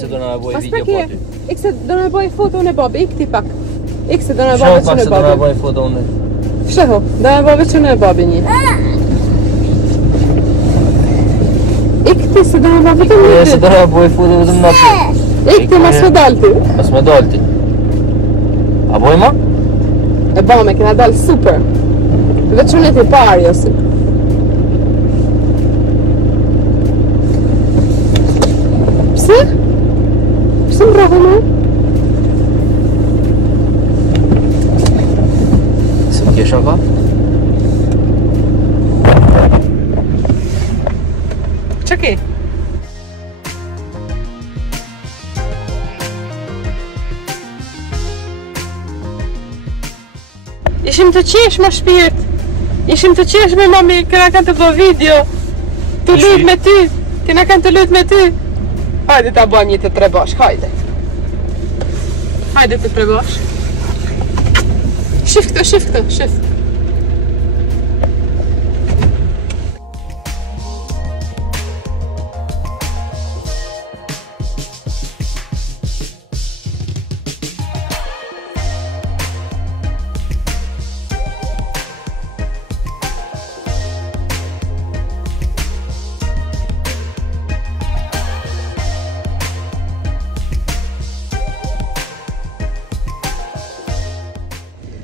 se do na bëj video po ti. Ik se do na bëj foto në babi, ik ti pak. Ik se do na bëj Shoh veç pak në se do na babi. bëj foto unë. Shoh, do na bëj veç në babi një. Ik ti se do na bëj vetëm Ja një. se do na bëj foto vetëm na. Ik ti mas më dalti. Mas më dalti. A bëj ma? E bëme, kena dal super. Veç në ti parë josi. Pse? Pse më bravo më? Se më kesh ka? Që ke? Ishim të qesh më shpirt. Ishim të qesh me mami, këna kanë të bë video. Të lut me ty. Këna kanë të lut me ty. Hajde ta bëjmë një të tre bashk, hajde. Hajde të tre bashk. Shif këto, shif.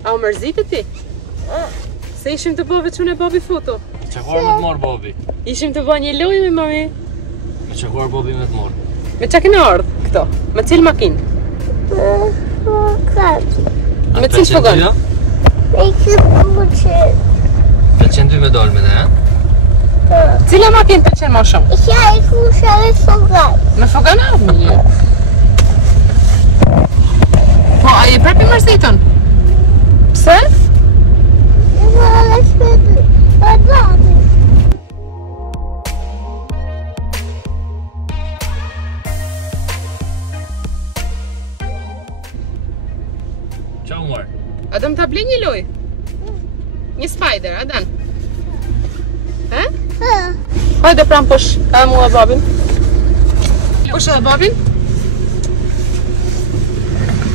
A u mërzitë ti? Se ishim të bëve që në babi foto. Çakuar më të marr babi. Ishim të bëj një lojë me mami. Me çakuar babi më të marr. Me qa kena ardhë këto? Me cilë makinë? Me cilë shpogon? Pëlqen ty me dalë me ne, ha? Cila makinë pëlqen ma shumë? Me fogan ardhë një. Po, a je prepi mërzitën? Pse? Qa u marr? A do më ta blej një loj? Një spider, a dan? He? Hajde pram push, ka mua babin. Push edhe babin?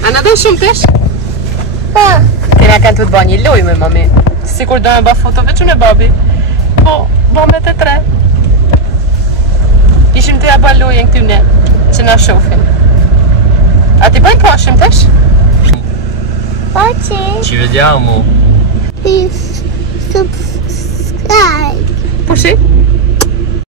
A na do shumë tesh? Kena kanë të bëj një loj me mami. Sikur do me ba foto veç unë e babi. Po, bëme të tre. Ishim të ja ba lojen këtyne që na shofin. A ti bëjnë pashim tesh? Ci vediamo. Subscribe. Pushi?